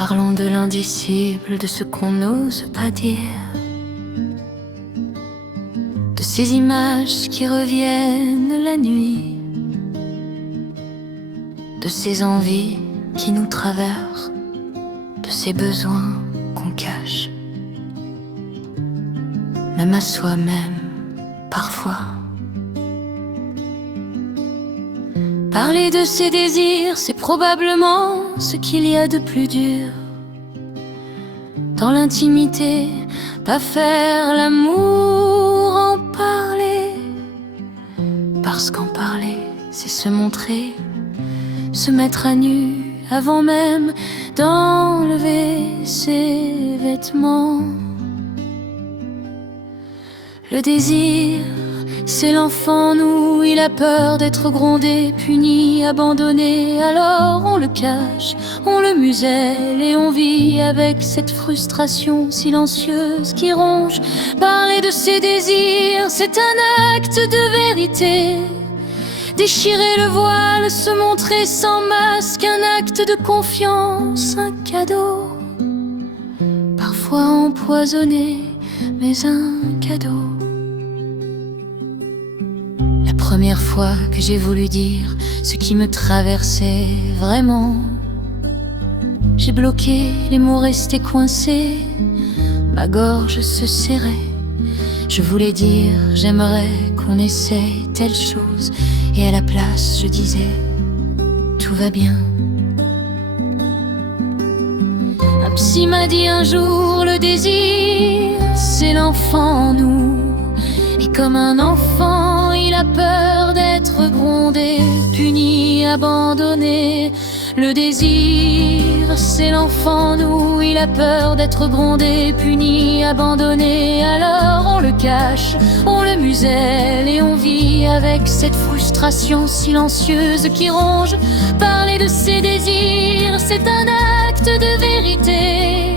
Parlons de l'indicible, de ce qu'on n'ose pas dire, de ces images qui reviennent la nuit, de ces envies qui nous traversent, de ces besoins qu'on cache, même à soi-même parfois. Parler de ses désirs, c'est probablement ce qu'il y a de plus dur. Dans l'intimité, pas faire l'amour, en parler. Parce qu'en parler, c'est se montrer, se mettre à nu avant même d'enlever ses vêtements. Le désir, c'est l'enfant en nous, il a peur d'être grondé, puni, abandonné. Alors on le cache, on le muselle et on vit avec cette frustration silencieuse qui ronge. Parler de ses désirs, c'est un acte de vérité. Déchirer le voile, se montrer sans masque, un acte de confiance, un cadeau. Parfois empoisonné, mais un cadeau. La première fois que j'ai voulu dire ce qui me traversait vraiment, j'ai bloqué, les mots restaient coincés, ma gorge se serrait. Je voulais dire, j'aimerais qu'on essaie telle chose, et à la place je disais, tout va bien. Un psy m'a dit un jour, le désir, c'est l'enfant en nous. Et comme un enfant, il a peur d'être grondé, puni, abandonné. Le désir, c'est l'enfant en nous, il a peur d'être grondé, puni, abandonné. Alors on le cache, on le muselle et on vit avec cette frustration silencieuse qui ronge. Parler de ses désirs, c'est un acte de vérité.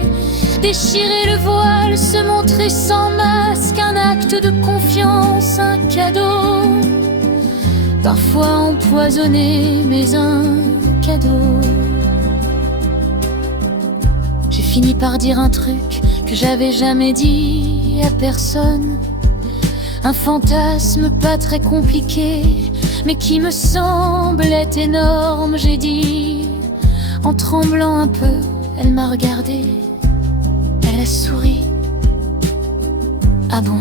Déchirer le voile, se montrer sans masque, un acte de confiance, un cadeau. Parfois empoisonné, mais un cadeau. J'ai fini par dire un truc que j'avais jamais dit à personne. Un fantasme pas très compliqué, mais qui me semblait énorme. J'ai dit, en tremblant un peu, elle m'a regardé. Elle a souri. Ah bon,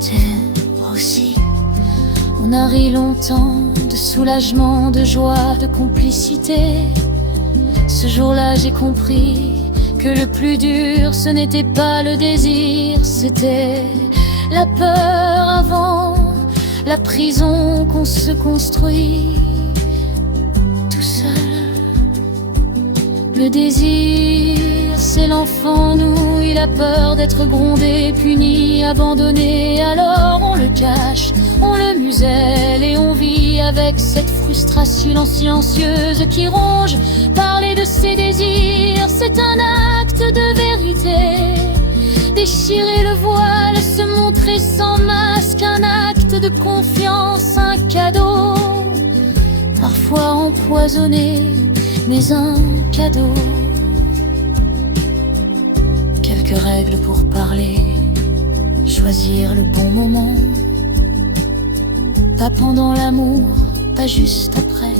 t'es aussi. On a ri longtemps, de soulagement, de joie, de complicité. Ce jour-là j'ai compris que le plus dur ce n'était pas le désir, c'était la peur avant, la prison qu'on se construit tout seul. Le désir, c'est l'enfant en nous, il a peur d'être grondé, puni, abandonné. Alors on le cache, on le muselle et on vit avec cette frustration silencieuse qui ronge. Parler de ses désirs, c'est un acte de vérité. Déchirer le voile, se montrer sans masque, un acte de confiance, un cadeau. Parfois empoisonné, mais un cadeau. Quelques règles pour parler, choisir le bon moment. Pas pendant l'amour, pas juste après.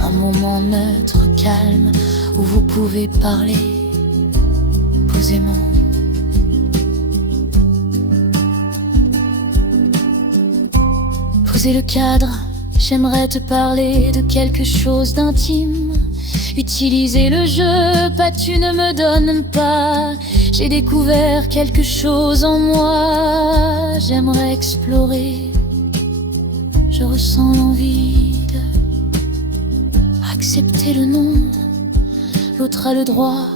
Un moment neutre, calme, où vous pouvez parler posément. Poser le cadre, j'aimerais te parler de quelque chose d'intime. Utiliser le jeu, pas tu ne me donnes pas. J'ai découvert quelque chose en moi, j'aimerais explorer. Je ressens l'envie de accepter le non. L'autre a le droit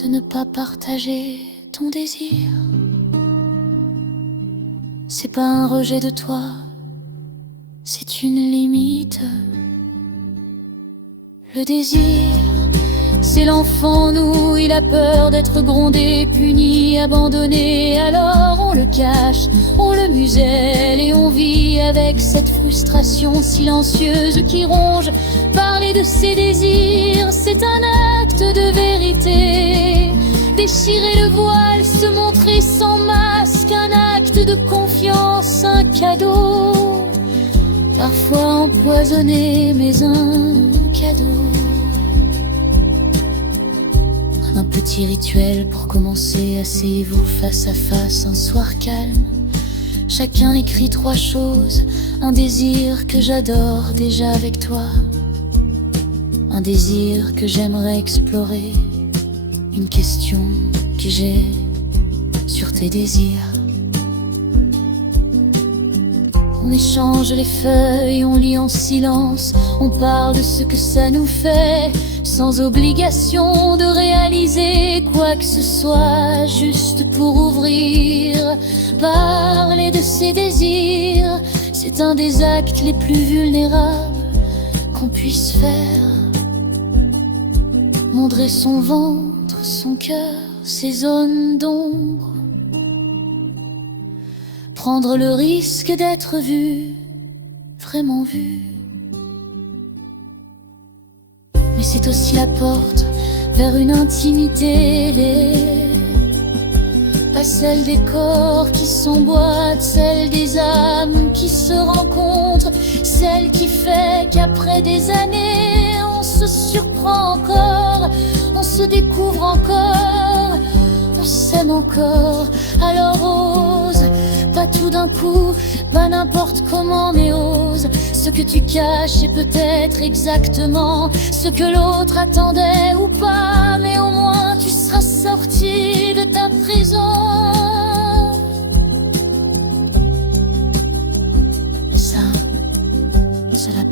de ne pas partager ton désir. C'est pas un rejet de toi, c'est une limite. Le désir, c'est l'enfant en nous, il a peur d'être grondé, puni, abandonné. Alors on le cache, on le muselle et on vit avec cette frustration silencieuse qui ronge. Parler de ses désirs, c'est un acte de vérité. Déchirer le voile, se montrer sans masque, un acte de confiance, un cadeau. Parfois empoisonné, mais un cadeau. Un petit rituel pour commencer, asseyez-vous face à face un soir calme. Chacun écrit 3 choses, un désir que j'adore déjà avec toi, un désir que j'aimerais explorer, une question que j'ai sur tes désirs. On échange les feuilles, on lit en silence, on parle de ce que ça nous fait, sans obligation de réaliser quoi que ce soit, juste pour ouvrir. Parler de ses désirs, c'est un des actes les plus vulnérables qu'on puisse faire. Montrer son ventre, son cœur, ses zones d'ombre. Prendre le risque d'être vu, vraiment vu. Mais c'est aussi la porte vers une intimité, pas celle des corps qui s'emboîtent, celle des âmes qui se rencontrent, celle qui fait qu'après des années on se surprend encore, on se découvre encore, on s'aime encore. Alors ose, pas tout d'un coup, pas n'importe comment, mais ose. Ce que tu caches est peut-être exactement ce que l'autre attendait ou pas, mais au moins tu seras sorti de ta prison. Et ça, c'est la